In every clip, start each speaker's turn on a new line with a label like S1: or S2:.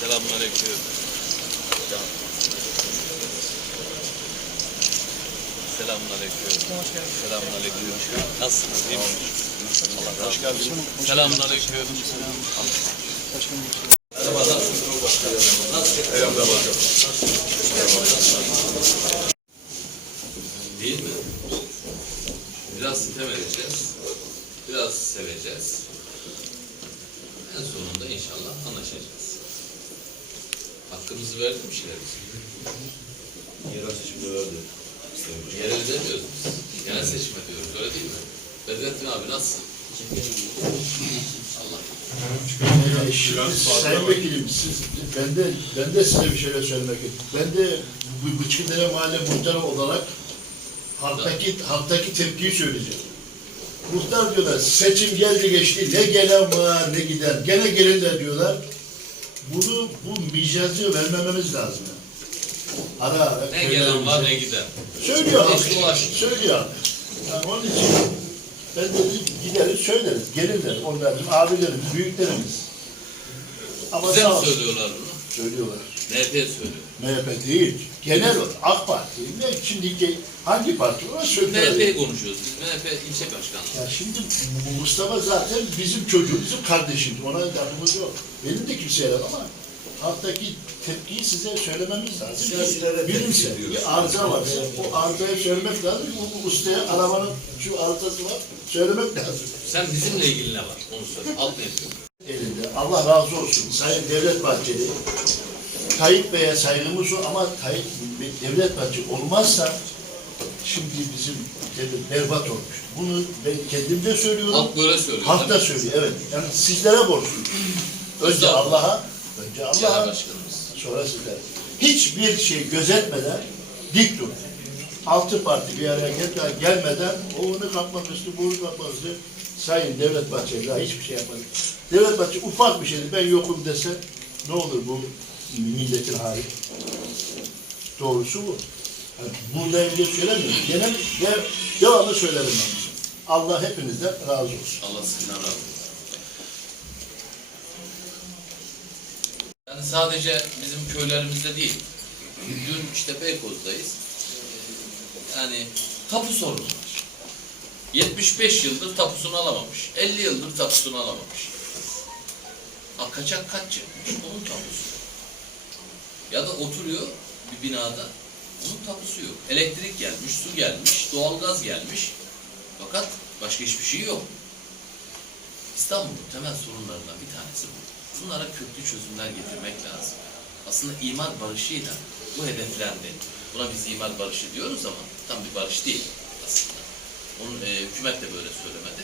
S1: Selamünaleyküm. Selamünaleyküm.
S2: Geldiniz.
S1: Selamünaleyküm. Nasılsınız? İyi misiniz? Allah
S2: hoş
S1: Selamünaleyküm.
S2: Başkanım.
S1: Merhaba, nasılsınız? Nasılsınız? Değil mi? Biraz sitem edeceğiz. Biraz seveceğiz. En sonunda inşallah anlaşacağız. Hakkımızı verdi mi şerefsiz?
S3: Yerel seçimde verdi.
S1: Yerel demiyoruz biz. Genel seçime diyoruz. Öyle değil mi? Bedrettin abi nasılsın? Allah.
S4: Sayın Vekilim, siz, ben de, ben de size bir şeyler söylemek istiyorum. Ben de bu Bıçkıdere Mahalle Muhtarı olarak halktaki, halktaki tepkiyi söyleyeceğim. Muhtar diyorlar, seçim geldi geçti, ne gelen var ne giden, gene gelirler diyorlar. Bunu, bu micazı vermememiz lazım. Yani. Ara.
S1: Ne gelen var ne giden.
S4: Söylüyor halk. Söylüyor. Yani onun için ben de gideriz söyleriz. Gelirler. Onlar bizim abilerimiz, büyüklerimiz. Ama
S1: Bize mi söylüyorlar bunu?
S4: Söylüyorlar.
S1: MHP söylüyor.
S4: MHP değil. Genel olarak AK Parti. Ne şimdiki hangi parti var.
S1: MHP'yi konuşuyoruz biz. MHP ilçe başkanlığı.
S4: Ya şimdi bu Mustafa zaten bizim çocuğumuz, bizim kardeşimiz. Ona lafımız yok. Benim de kimseye laf ama halktaki tepkiyi size söylememiz lazım.
S3: Tepki diyoruz.
S4: bir arıza var. O arızayı söylemek lazım. Bu, bu ustaya arabanın şu arızası var. Söylemek lazım.
S1: Sen bizimle ilgili ne var? Onu söyle. Alt ne
S4: elinde. Allah razı olsun. Sayın Devlet Bahçeli. Tayyip Bey'e saygımız var ama Tayyip Devlet Bahçeli olmazsa şimdi bizim devlet berbat olmuş. Bunu ben kendim de söylüyorum.
S1: Halk böyle söylüyor.
S4: Halk da söylüyor. Evet. Yani sizlere borçlu. Önce. Allah'a, önce Allah'a, sonra sizlere. Hiçbir şey gözetmeden dik dur. Altı parti bir araya gel- gelmeden o onu kapmak üstü, bunu kapmak. Sayın Devlet Bahçeli daha hiçbir şey yapmadı. Devlet Bahçeli ufak bir şeydi. Ben yokum dese ne olur bu milletin hali? Doğrusu bu. Yani burada ilgili söylemiyorum. Genel, de, devamlı söylerim ben. Allah hepinizden razı olsun.
S1: Allah sizden razı olsun. Yani sadece bizim köylerimizde değil. Dün işte Beykoz'dayız. Yani tapu sorunu var. 75 yıldır tapusunu alamamış. 50 yıldır tapusunu alamamış. Ha, kaçak kaç çıkmış onun tapusu. Ya da oturuyor bir binada onun tapusu yok. Elektrik gelmiş, su gelmiş, doğalgaz gelmiş. Fakat başka hiçbir şey yok. İstanbul'un temel sorunlarından bir tanesi bu. Bunlara köklü çözümler getirmek lazım. Aslında imar barışıyla bu hedeflendi. Buna biz imar barışı diyoruz ama tam bir barış değil aslında. Onun e, hükümet de böyle söylemedi.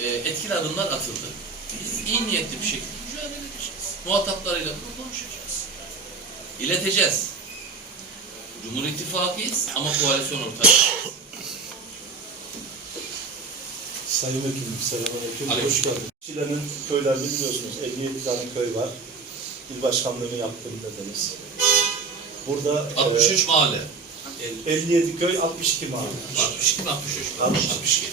S1: E, etkili adımlar atıldı. Biz iyi niyetli bir şekilde mücadele edeceğiz. Muhataplarıyla bunu konuşacağız. İleteceğiz. Cumhur İttifakı'yız ama koalisyon ortağı.
S5: Sayın Vekilim, selamünaleyküm.
S1: Aleyküm.
S5: Hoş geldiniz. Şile'nin köylerini biliyorsunuz. 57 tane köy var. İl başkanlığını yaptım dediniz. Burada
S1: 63 mahalle.
S5: e, 57 köy, 62 mahalle.
S1: 62 mi 63?
S5: 62.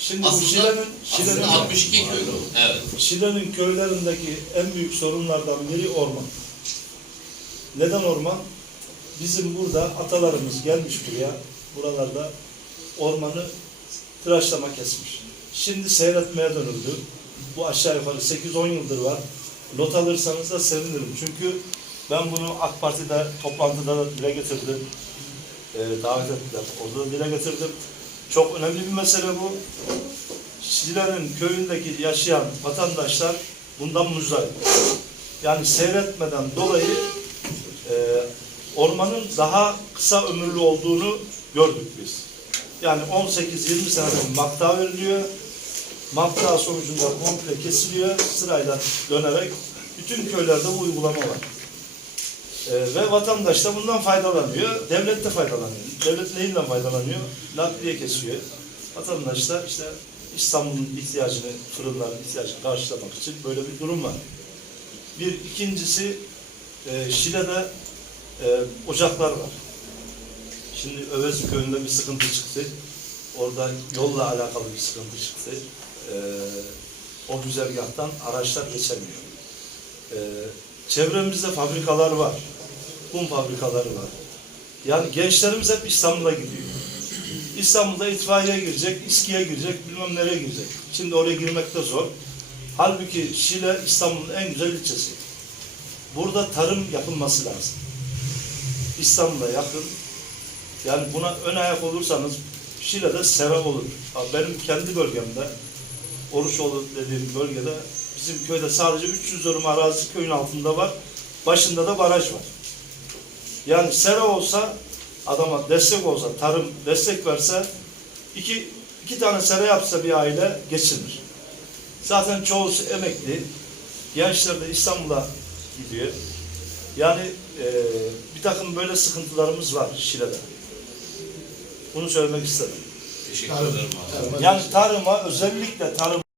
S5: Şimdi bu
S1: Aslında,
S5: Şile'nin
S1: aslında
S5: Şile'nin
S1: 62 köy. Evet.
S5: Şile'nin köylerindeki en büyük sorunlardan biri orman. Neden orman? Bizim burada atalarımız gelmiş buraya, buralarda ormanı tıraşlama kesmiş. Şimdi seyretmeye dönüldü. Bu aşağı yukarı 8-10 yıldır var. Not alırsanız da sevinirim. Çünkü ben bunu AK Parti'de toplantıda da dile getirdim. Ee, davet ettiler. Orada da dile getirdim. Çok önemli bir mesele bu. Şile'nin köyündeki yaşayan vatandaşlar bundan muzdarip. Yani seyretmeden dolayı e, ormanın daha kısa ömürlü olduğunu gördük biz. Yani 18-20 senede makta veriliyor. Makta sonucunda komple kesiliyor. Sırayla dönerek bütün köylerde bu uygulama var. E, ve vatandaş da bundan faydalanıyor. Devlet de faydalanıyor. Devlet neyinden faydalanıyor? Nakliye kesiyor. Vatandaş da işte İstanbul'un ihtiyacını, fırınların ihtiyacını karşılamak için böyle bir durum var. Bir ikincisi e, Şile'de e, ocaklar var. Şimdi Övezi köyünde bir sıkıntı çıktı. Orada yolla alakalı bir sıkıntı çıktı. E, o güzergahtan araçlar geçemiyor. E, Çevremizde fabrikalar var. Un fabrikaları var. Yani gençlerimiz hep İstanbul'a gidiyor. İstanbul'da itfaiye girecek, İSKİ'ye girecek, bilmem nereye girecek. Şimdi oraya girmek de zor. Halbuki Şile İstanbul'un en güzel ilçesi. Burada tarım yapılması lazım. İstanbul'a yakın. Yani buna ön ayak olursanız Şile'de sera olur. Benim kendi bölgemde Oruşoğlu dediğim bölgede bizim köyde sadece 300 dönüm arazi köyün altında var. Başında da baraj var. Yani sera olsa adama destek olsa, tarım destek verse iki, iki tane sera yapsa bir aile geçinir. Zaten çoğusu emekli. Gençler de İstanbul'a gidiyor. Yani eee, bir takım böyle sıkıntılarımız var Şile'de. Bunu söylemek istedim.
S1: Teşekkür ederim abi.
S5: Yani tarıma özellikle tarım